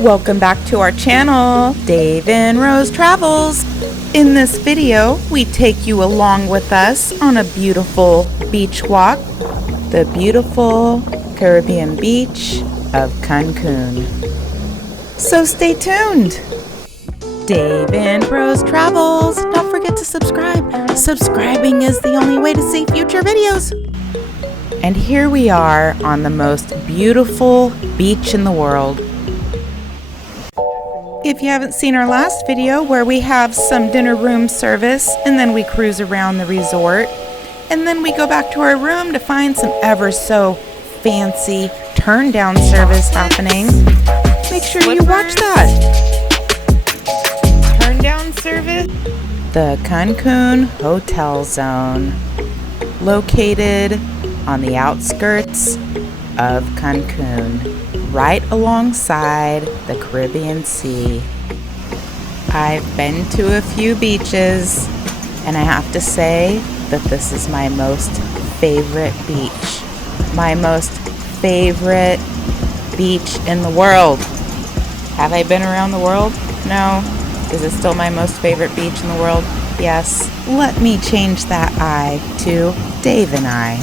Welcome back to our channel, Dave and Rose Travels. In this video, we take you along with us on a beautiful beach walk, the beautiful Caribbean beach of Cancun. So stay tuned. Dave and Rose Travels. Don't forget to subscribe. Subscribing is the only way to see future videos. And here we are on the most beautiful beach in the world. If you haven't seen our last video where we have some dinner room service and then we cruise around the resort and then we go back to our room to find some ever so fancy turn down service happening, make sure you watch that. Turn down service. The Cancun Hotel Zone, located on the outskirts of Cancun, right alongside the Caribbean Sea. I've been to a few beaches, and I have to say that this is my most favorite beach. My most favorite beach in the world. Have I been around the world? No. Is it still my most favorite beach in the world? Yes. Let me change that I to Dave and I.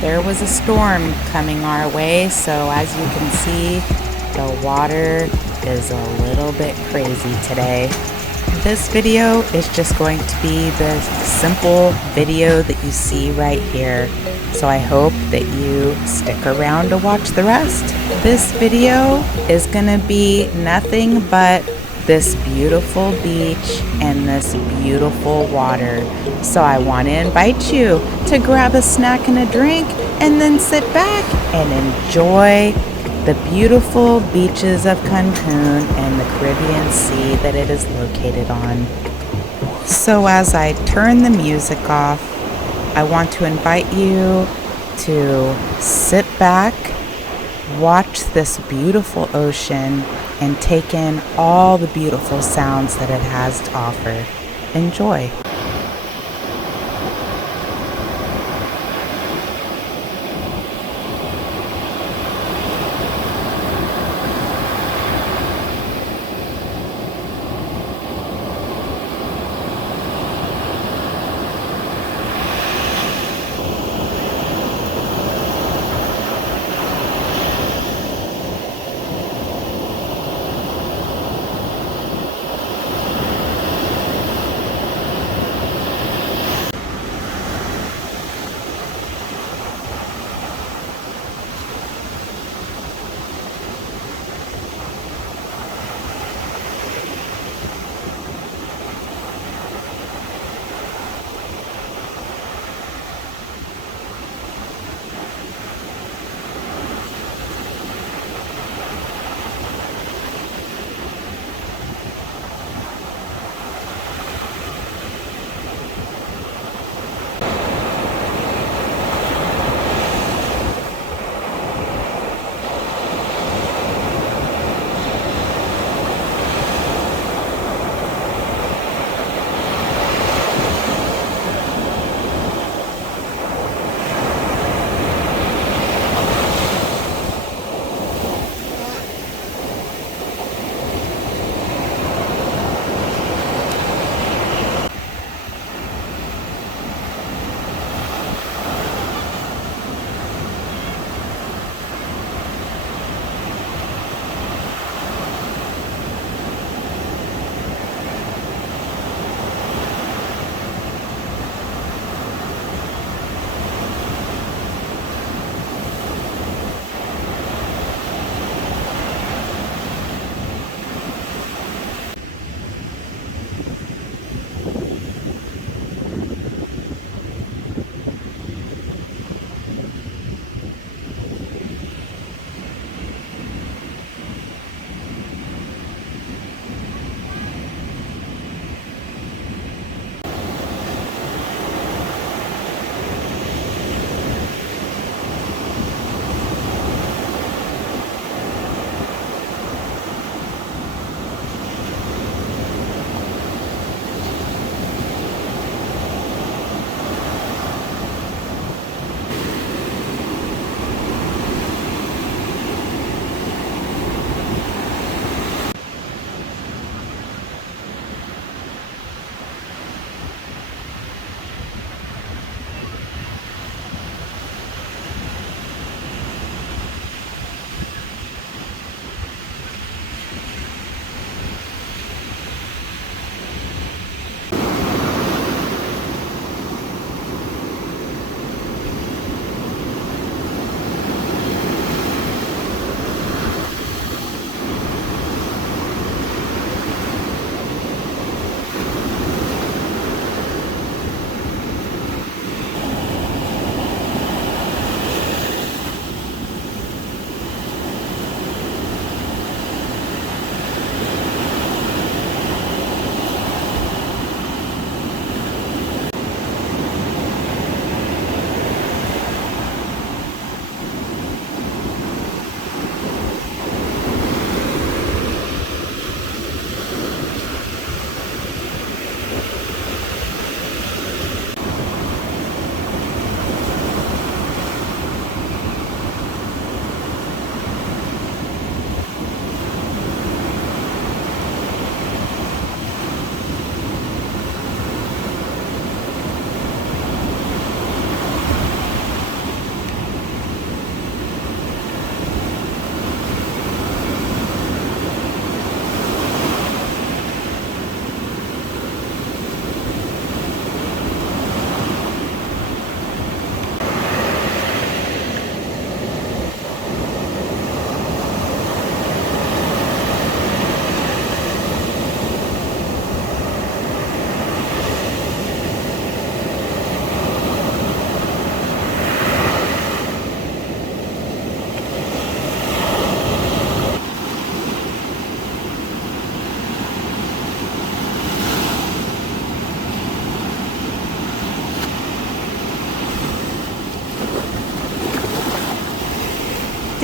There was a storm coming our way, so as you can see, the water is a little bit crazy today. This video is just going to be the simple video that you see right here, so I hope that you stick around to watch the rest. This video is going to be nothing but this beautiful beach and this beautiful water. So I want to invite you to grab a snack and a drink and then sit back and enjoy the beautiful beaches of Cancun and the Caribbean Sea that it is located on. So as I turn the music off, I want to invite you to sit back, watch this beautiful ocean, and take in all the beautiful sounds that it has to offer. Enjoy.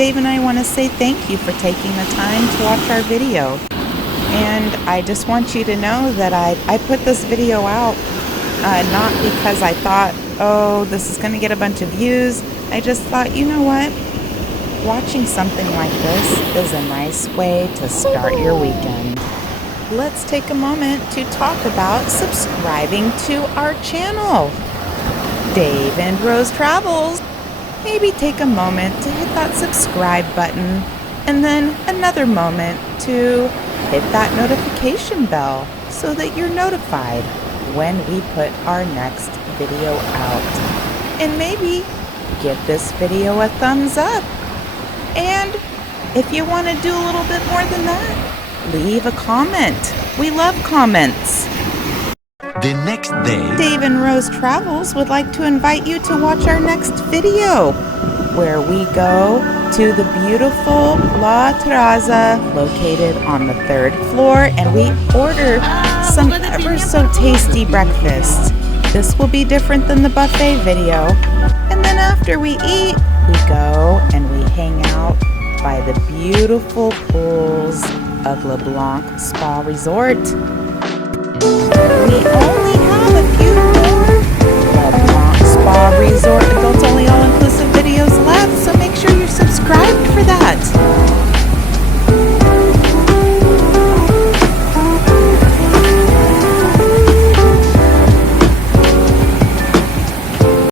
Dave and I want to say thank you for taking the time to watch our video. And I just want you to know that I put this video out not because I thought, oh, this is going to get a bunch of views. I just thought, you know what? Watching something like this is a nice way to start your weekend. Let's take a moment to talk about subscribing to our channel. Dave and Rose Travels. Maybe take a moment to hit that subscribe button and then another moment to hit that notification bell so that you're notified when we put our next video out. And maybe give this video a thumbs up. And if you want to do a little bit more than that, leave a comment. We love comments. The next day, Dave and Rose Travels would like to invite you to watch our next video, where we go to the beautiful La Terraza located on the 3rd floor, and we order some ever so tasty breakfast. This will be different than the buffet video. And then after we eat, we go and we hang out by the beautiful pools of LeBlanc Spa Resort. We only